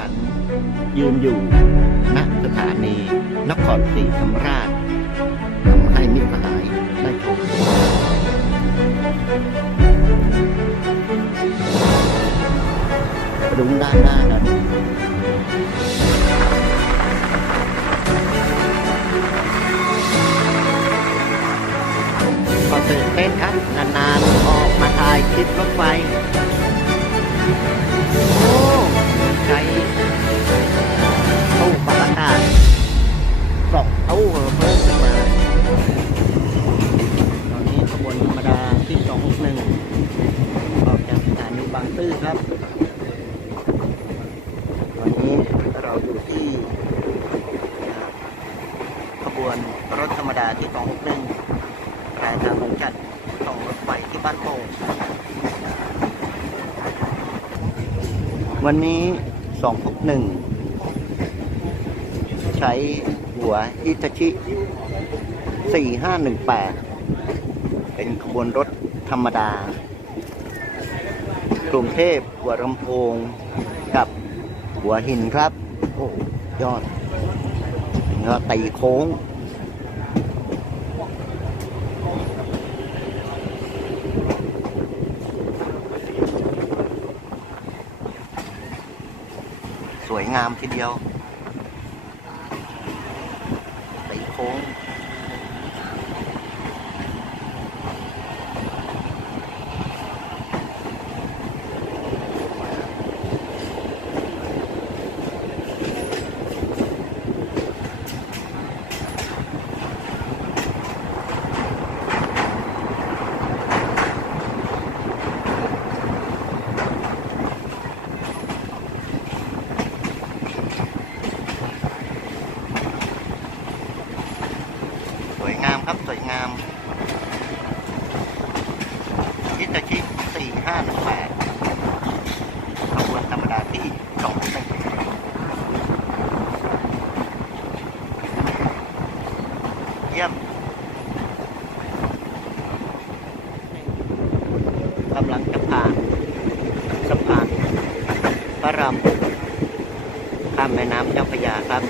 ฉัน ยืนอยู่ณสถานีนครศรีธรรมราชทำให้มิตรสหายได้ชมไปดูด้านหน้ากันก็ตื่นเต้นครับ นานๆ ออกมาถ่ายคลิปรถไฟ โอ้ ช้ตู้ปรับอากาศสองตู้เพิ่มขึ้นมา ตอนนี้ขบวนธรรมดาที่สองหนึ่งออกจากสถานีบางซื่อครับ ตอนนี้เราอยู่ที่ขบวนรถธรรมดาที่สองหนึ่งปลายทางของจัดของรถไฟที่บ้านโป่งวันนี้ หนึ่งใช้หัวอิตาชิ 4518 เป็นขบวนรถธรรมดา กรุงเทพหัวลำโพงกับหัวหินครับ โอ้ยอดแล้วตีโค้ง งามทีเดียวตีโค้ง สวยงามครับ สวยงามอิตาชิสี่ห้าหนึ่งแปดขบวนธรรมดาที่สองหนึ่งเยี่ยมกำลังจะผ่านสะพานพระรามหก ข้ามแม่น้ำเจ้าพระยาครับ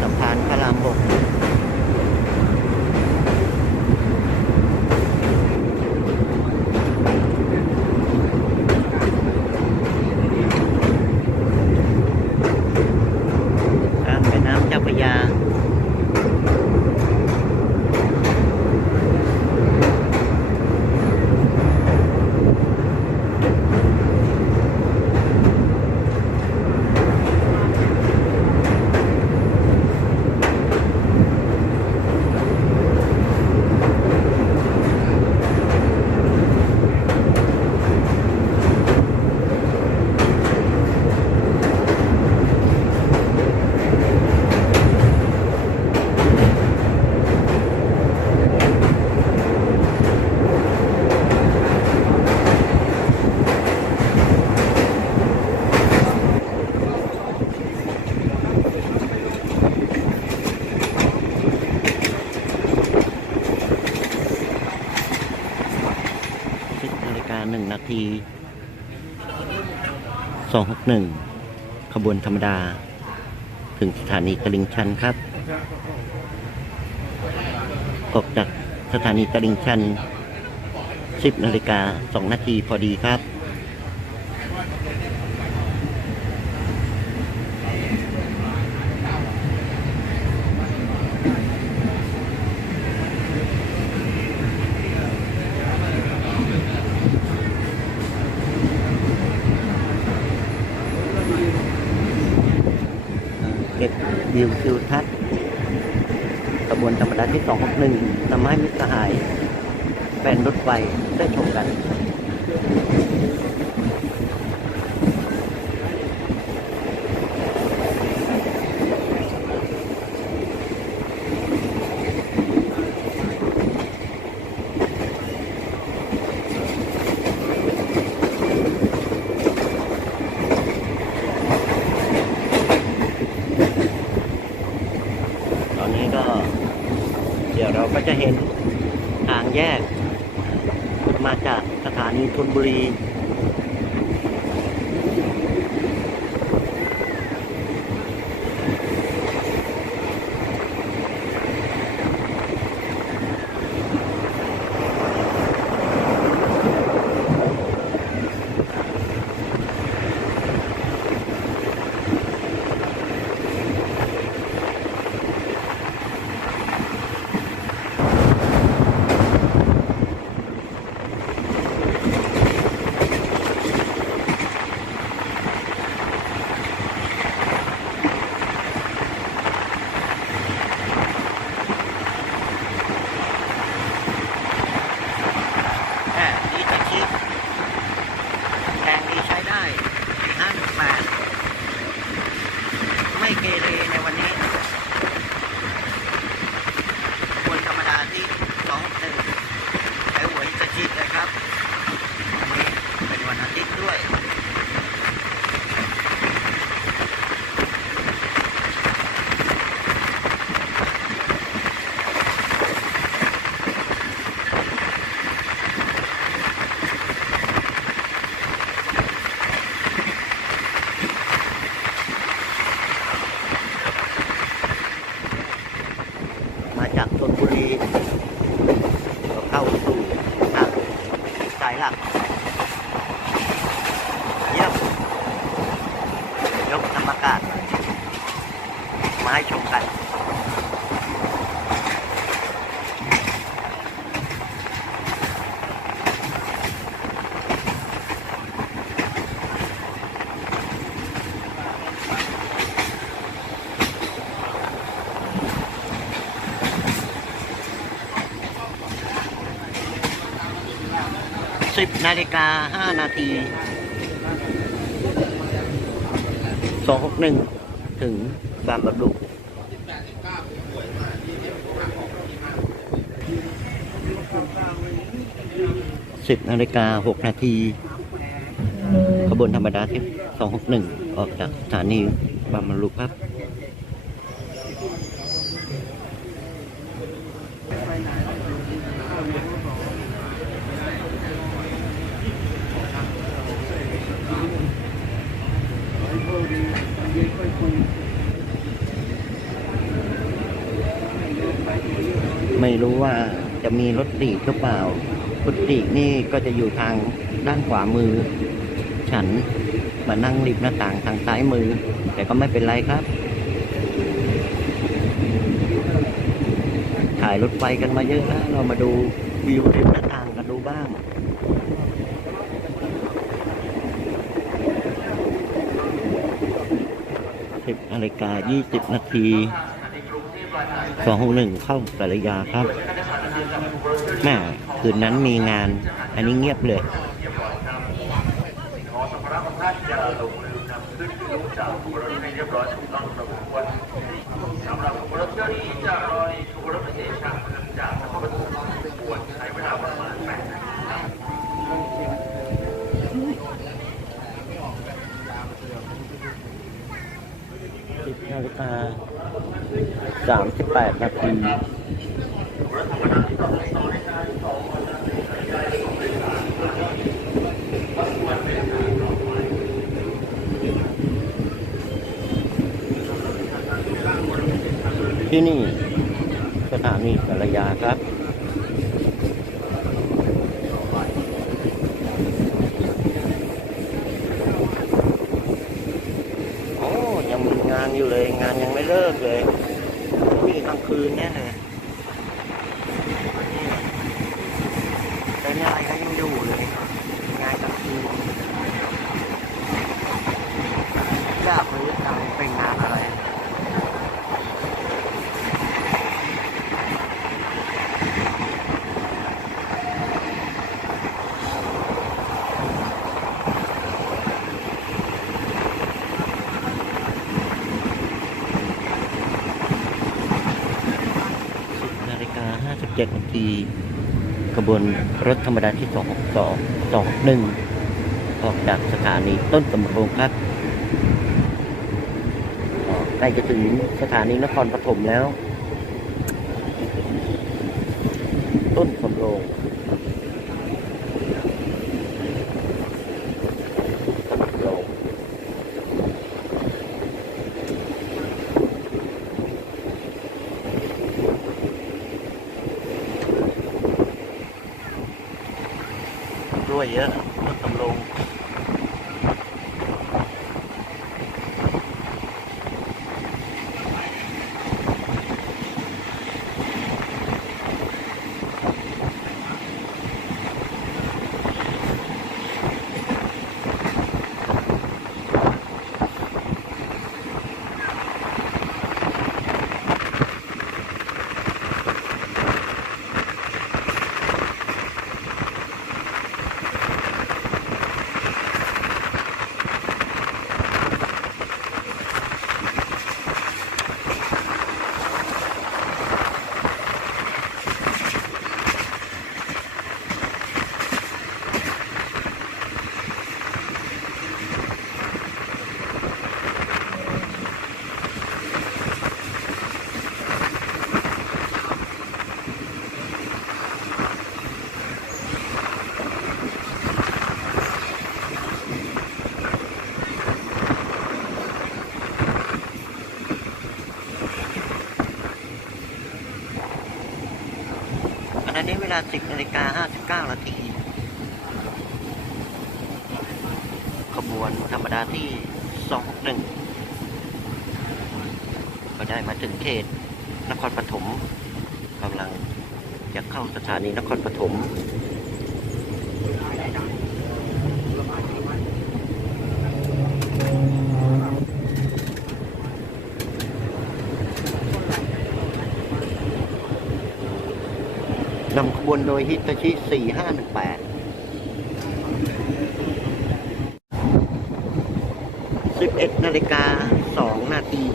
สะพานพระรามหกข้ามแม่น้ำเจ้าพระยา สิบนาฬิกาหนึ่งนาทีสอง หนึ่งขบวนธรรมดา ถึงสถานีตลิ่งชันครับ ออกจากสถานีตลิ่งชันสิบนาฬิกาสองนาทีพอดีครับ เก็บวิวทิวทัศน์กระบวนธรรมดาที่ 261ทำให้มิตรสหาย ไฟนรถไฟได้ชมกัน ตอนนี้ก็ เดี๋ยวเราก็ จะเห็น ฬิกาห้านาทีสองหกหนึ่งถึงบางบำรุสิบนาฬิกาหกนาทีขบวนธรรมดาที่สองหกหนึ่งออกจากสถานีบางบำรุครับ ไม่รู้ว่า จะมีรถตีกหรือเปล่ารถตีกนี่ก็จะอยู่ทางด้านขวามือ ฉันมานั่งริมหน้าต่างทางซ้ายมือ แต่ก็ไม่เป็นไรครับ ถ่ายรถไฟกันมาเยอะแล้วเรามาดูวิวริมหน้าต่างกันดูบ้างสิบนาฬิกายี่สิบนาทีสองหกหนึ่งเข้าสารยาครับ แม่คืนนั้นมีงาน อันนี้เงียบเลยสิบนาฬิกาสามสิบแปดนาที ที่นี่สถานีกาลยาครับโอ้ยังมีงานอยู่เลย งานยังไม่เลิกเลยนี่กลางคืนเนี่ยนะแต่งานก็ยังอยู่เลย งานกลางคืนอยากรู้จังเป็นงานอะไร น 7นาทีขบวนรถธรรมดาที่ 262 261 ออกจากสถานีต้นสำโรงครับใกล้จะถึงสถานีนครปฐมแล้ว ต้นสำโรงต้นสำโรง กล้วยเยอะต้นสำลง วลา 10นาฬิกา59นาที ขบวนธรรมดาที่ 261 ก็ได้มาถึงเขตนครปฐมกำลังจะเข้าสถานีนครปฐมนำขบวน โดยฮิตาชิ 4518 11นาฬิกา 2 นาที21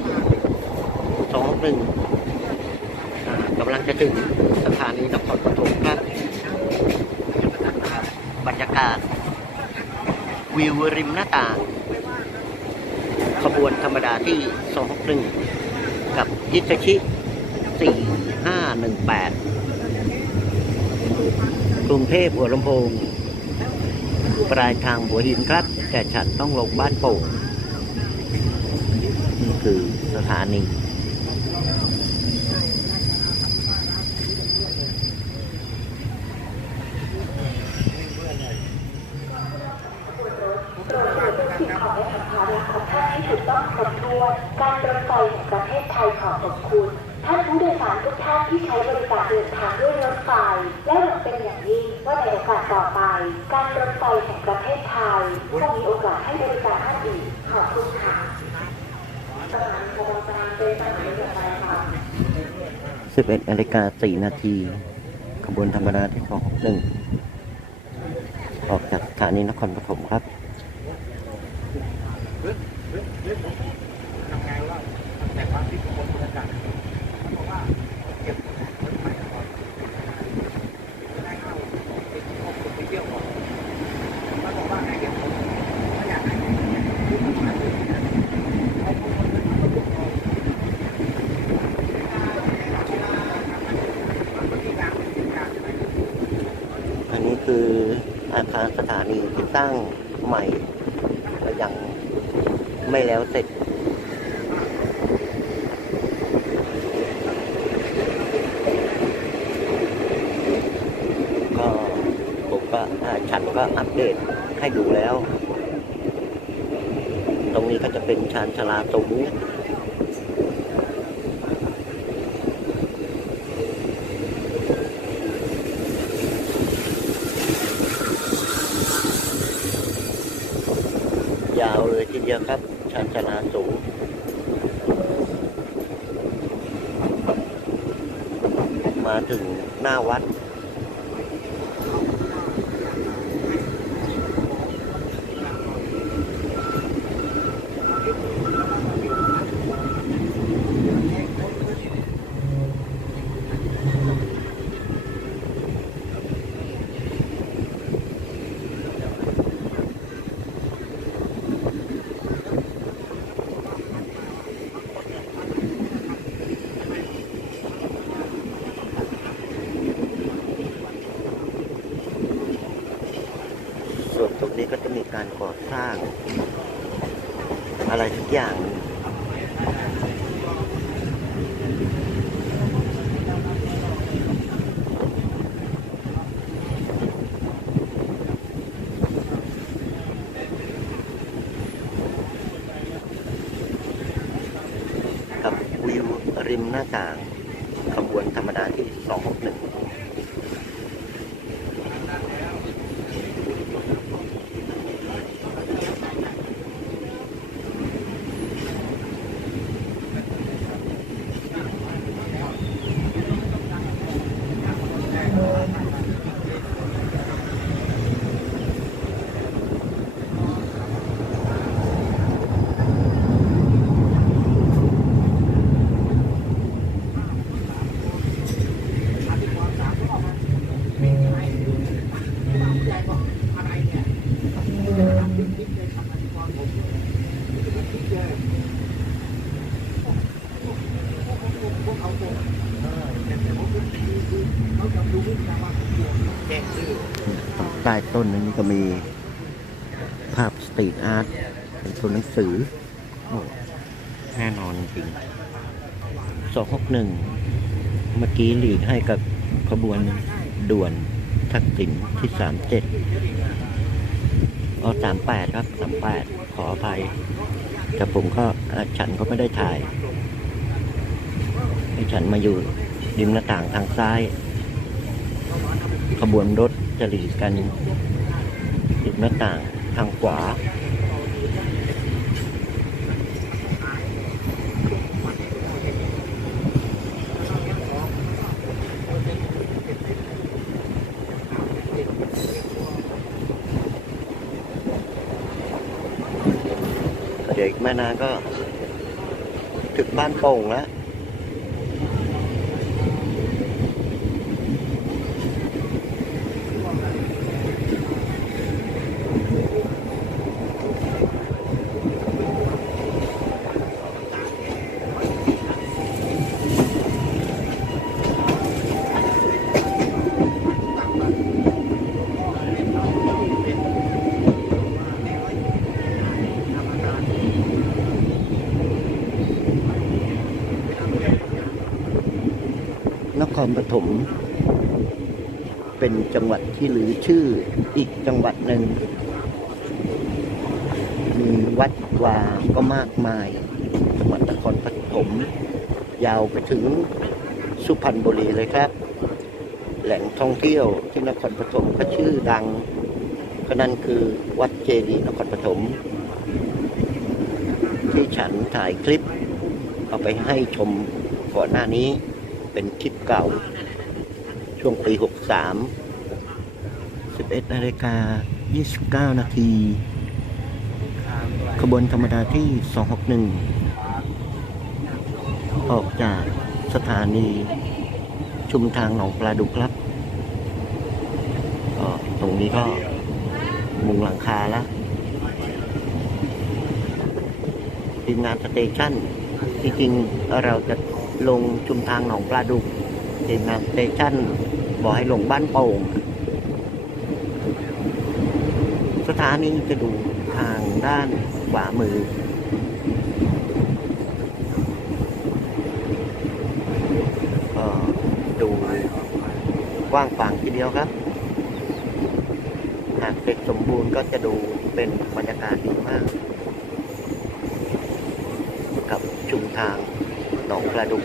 อ่ากำลังจะถึงสถานีนครปฐมครับ บรรยากาศ วิวริมหน้าต่างขบวนธรรมดาที่ 261 กับฮิตาชิ 4518 รุงเทพหัวลำโพง ปลายทางหัวหินครับ แต่ฉันต้องลงบ้านโป่งนี่คือสถานีสิ่งของและสัมภาระของท่ถูกต้องครบถ้วนการรถไฟแห่งประเทศไทยขอขอบคุณ ท่านผู้โดยสารทุกท่านที่ใช้บริการเดินทางด้วยรถไฟ และหวังเป็นอย่างยิ่งว่าในโอกาสต่อไป การรถไฟแห่งประเทศไทยจะมีโอกาสให้บริการท่านอีกขอบคุณค่ะสถานีบรารเป็นสถานีต่อไปค่ะ11นาฬิกา4นาทีขบวนธรรมดาที่261ออกจากสถานีนครปฐมครับ อันนี้คืออาคารสถานีที่ส ร้างใหม่ก็ยังไม่แล้วเสร็จก็ผมก็อ่าฉันก็อัปเดตให้ดูแล้ว ตรงนี้ก็จะเป็นชานชลาตรงยาวเล ยทีเดียวครับ ชันชาลาสูงมาถึงหน้าวัด ตรงนี้ก็จะมีการก่อสร้าง อะไรทุกอย่าง กับวิว ริมหน้าต่างขบวนธรรมดาที่ 261 ต้ต้นนั้นก็มีภาพสตรีทอาร์ตเป็นตัวหนังสือโอ้แน่นอนจริงสองหกหนึ่งเมื่อกี้หลีกให้กับขบวนด่วนทักษิณที่สามเจ็ดเอ๋อสามแปดครับสามแปดขออภัย แต่ผมก็ฉันก็ไม่ได้ถ่าย ให้ฉันมาอยู่ริมหน้าต่างทางซ้าย ขบวนรถ จะหลีกกันริมหน้าต่างทางขวาเดี๋ยวอีกไม่นานก็ ถึงบ้านโป่งแล้ว นคร ปฐมเป็นจังหวัดที่หรือชื่ออีกจังหวัดหนึ่งมีวัดวาก็มากมาย จังหวัดนครปฐมยาวไปถึงสุพรรณบุรีเลยครับ แหล่งท่องเที่ยวที่นครปฐมก็ชื่อดังก็นั่นคือวัดเจดีย์นครปฐมที่ฉันถ่ายคลิป เอาไปให้ชมก่อนหน้านี้ เป็นคลิปเก่า ช่วงปี 63 11นาฬิกา29 นาที ขบวนธรรมดาที่ 261 ออกจากสถานีชุมทางหนองปลาดุกครับก็ตรงนี้ก็มุงหลังคาแล้วทีมงานสเตชันจริงๆเราจะ ลงชุมทางหนองปลาดุกทีมงานสเตชันบอกให้ลงบ้านโป่ง สถานีจะดูทางด้านขวามือ ก็ดูกว้างขวางทีเดียวครับ หากเสร็จสมบูรณ์ก็จะดูเป็นบรรยากาศดีมาก กับ ชุมทางหนองกระดุก